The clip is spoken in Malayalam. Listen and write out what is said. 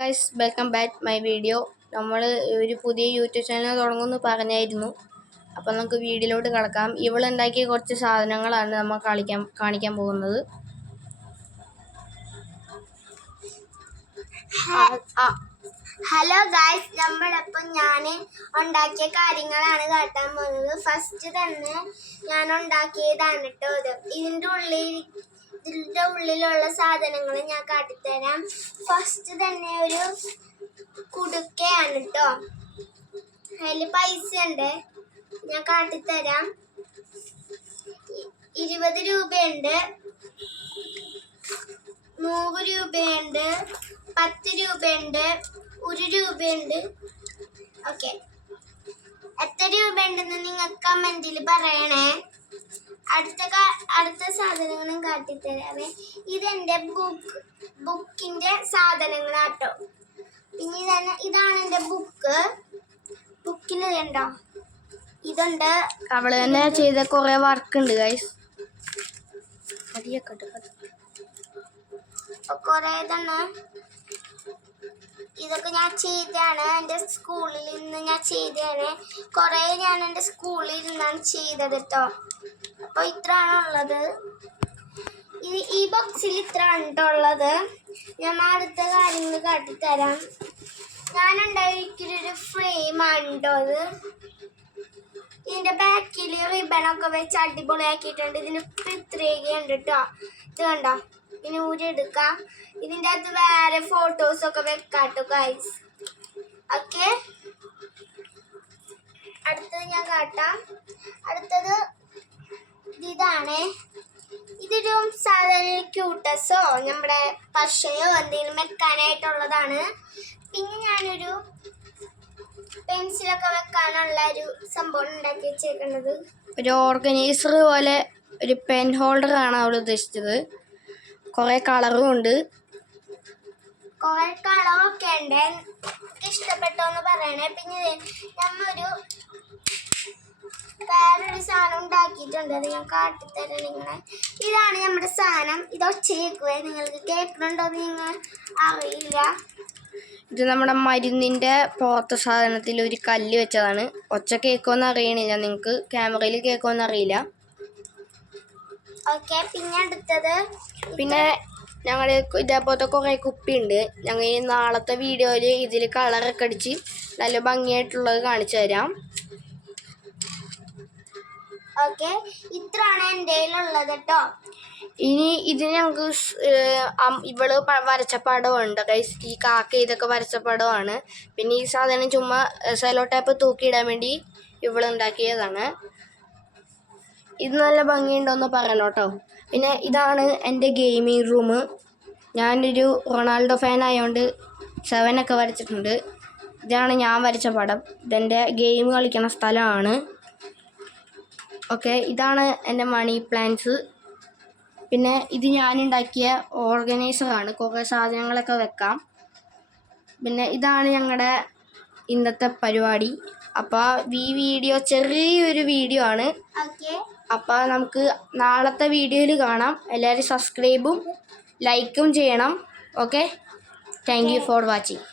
Guys welcome back my video. നമ്മൾ ഒരു പുതിയ യൂട്യൂബ് ചാനൽ തുടങ്ങുമെന്ന് പറഞ്ഞായിരുന്നു. അപ്പോൾ നമുക്ക് വീഡിയോയിലോട്ട് കിടക്കാം. ഇവളുണ്ടാക്കിയ കുറച്ച് സാധനങ്ങളാണ് നമ്മൾ കാണിക്കാൻ പോകുന്നത്. ഹലോ ഗൈസ്, നമ്മളിപ്പോൾ ഞാൻ ഉണ്ടാക്കിയ കാര്യങ്ങളാണ് കാട്ടാൻ പോകുന്നത്. ഫസ്റ്റ് തന്നെ ഞാൻ ഉണ്ടാക്കിയതാണ് കേട്ടോ ഇത്. ഇതിൻ്റെ ഉള്ളിലുള്ള സാധനങ്ങൾ ഞാൻ കാട്ടിത്തരാം. ഫസ്റ്റ് തന്നെ ഒരു കുടുക്കയാണ് കേട്ടോ. അതിൽ പൈസ ഉണ്ട്, ഞാൻ കാട്ടിത്തരാം. 20 രൂപയുണ്ട്, 100 രൂപയുണ്ട്, 10 രൂപയുണ്ട്, 1 രൂപയുണ്ട്. ഓക്കെ, എത്ര രൂപയുണ്ടെന്ന് നിങ്ങൾ കമന്റിൽ പറയണേ. അടുത്ത സാധനങ്ങളും കാട്ടിത്തരാവേ. ഇതെന്റെ ബുക്കിന്റെ സാധനങ്ങളാട്ടോ. പിന്നെ ഇതാണ് എന്റെ ബുക്കിൽ കണ്ടോ, ഇതുണ്ട്. അവള് തന്നെ ചെയ്ത കുറെ വർക്ക് ഉണ്ട് ഗൈസ്. കുറെ തന്നെ ഇതൊക്കെ ഞാൻ ചെയ്താണ്. എൻ്റെ സ്കൂളിൽ നിന്ന് ഞാൻ ചെയ്തതാണ്. കുറെ ഞാൻ എൻ്റെ സ്കൂളിൽ നിന്നാണ് ചെയ്തത് കേട്ടോ. അപ്പോൾ ഇത്രയാണ് ഉള്ളത്. ഈ ബോക്സിൽ ഇത്രയാണ് കേട്ടോ ഉള്ളത്. ഞാൻ അടുത്ത കാര്യങ്ങൾ കാട്ടിത്തരാം. ഞാൻ ഉണ്ടാക്കിയൊരു ഫ്രെയിമാണ് കേട്ടോ അത്. ഇതിൻ്റെ ബാക്കിൽ റിബണൊക്കെ വെച്ച് അടിപൊളിയാക്കിയിട്ടുണ്ട്. ഇതിന് പ്രത്യേകതയുണ്ട് കേട്ടോ. ഇത് കണ്ടോ, ഇനി ഊരെടുക്കാം. ഇതിൻ്റെ അകത്ത് വേറെ ഫോട്ടോസൊക്കെ വെക്കാട്ടോ ഗൈസ്. ഓക്കെ, അടുത്തത് ഞാൻ കാട്ടാം. അടുത്തത് ഇതാണ്. ഇതൊരു സാധാരണ ക്യൂട്ടസോ നമ്മുടെ പശയോ എന്തെങ്കിലും വെക്കാനായിട്ടുള്ളതാണ്. പിന്നെ ഞാനൊരു പെൻസിലൊക്കെ വെക്കാനുള്ള ഒരു സംഭവം ഉണ്ടാക്കി വെച്ചേക്കുന്നത്. ഒരു ഓർഗനൈസർ പോലെ ഒരു പെൻ ഹോൾഡർ ആണ് അവൾ ഉദ്ദേശിച്ചത്. കുറെ കളറും ഉണ്ട്, കുറെ കളറൊക്കെ ഉണ്ട്. ഇഷ്ടപ്പെട്ടോന്ന് പറയണേ. പിന്നെ നമ്മൊരു വേറൊരു സാധനം ഉണ്ടാക്കിയിട്ടുണ്ട്, അത് ഞാൻ കാട്ടിത്തരാം നിങ്ങളെ. ഇതാണ് നമ്മുടെ സാധനം. ഇത് ഒച്ച കേൾക്കുവേ, നിങ്ങൾക്ക് കേൾക്കണുണ്ടോ നിങ്ങൾ അറിയില്ല. ഇത് നമ്മുടെ മരുന്നിൻ്റെ പുറത്തെ സാധനത്തിൽ ഒരു കല്ല് വെച്ചതാണ്. ഒച്ച കേൾക്കുമെന്ന് അറിയണില്ല, നിങ്ങൾക്ക് ക്യാമറയിൽ കേൾക്കുമെന്ന് അറിയില്ല. ഓക്കെ, പിന്നെ അടുത്തത് പിന്നെ ഞങ്ങൾ ഇതേപോലത്തെ കുറേ കുപ്പിയുണ്ട്. ഞങ്ങൾ ഈ നാളത്തെ വീഡിയോയിൽ ഇതിൽ കളറൊക്കെ അടിച്ച് നല്ല ഭംഗിയായിട്ടുള്ളത് കാണിച്ചു തരാം. ഓക്കെ, ഇത്രയാണ് എൻ്റെ കയ്യിലുള്ളത് കേട്ടോ. ഇനി ഇതിന് ഞങ്ങൾക്ക് ഇവള് വരച്ച പടമുണ്ട് ഗൈസ്. ഈ കാക്ക ഇതൊക്കെ വരച്ച പടമാണ്. പിന്നെ ഈ സാധനം ചുമ്മാ സെലോ ടേപ്പ് തൂക്കിയിടാൻ വേണ്ടി ഇവളുണ്ടാക്കിയതാണ്. ഇത് നല്ല ഭംഗിയുണ്ടോയെന്ന് പറയണം കേട്ടോ. പിന്നെ ഇതാണ് എൻ്റെ ഗെയിമിംഗ് റൂം. ഞാനൊരു റൊണാൾഡോ ഫാൻ ആയതുകൊണ്ട് 7 ഒക്കെ വരച്ചിട്ടുണ്ട്. ഇതാണ് ഞാൻ വരച്ച പടം. ഇതെൻ്റെ ഗെയിം കളിക്കണ സ്ഥലമാണ്. ഓക്കെ, ഇതാണ് എൻ്റെ മണി പ്ലാന്റ്സ്. പിന്നെ ഇത് ഞാനുണ്ടാക്കിയ ഓർഗനൈസറാണ്, കുറേ സാധനങ്ങളൊക്കെ വെക്കാം. പിന്നെ ഇതാണ് ഞങ്ങളുടെ ഇന്നത്തെ പരിപാടി. അപ്പോൾ ഈ വീഡിയോ ചെറിയൊരു വീഡിയോ ആണ്. അപ്പോൾ നമുക്ക് നാളത്തെ വീഡിയോയിൽ കാണാം. എല്ലാവരും സബ്സ്ക്രൈബും ലൈക്കും ചെയ്യണം. Okay, thank you for watching.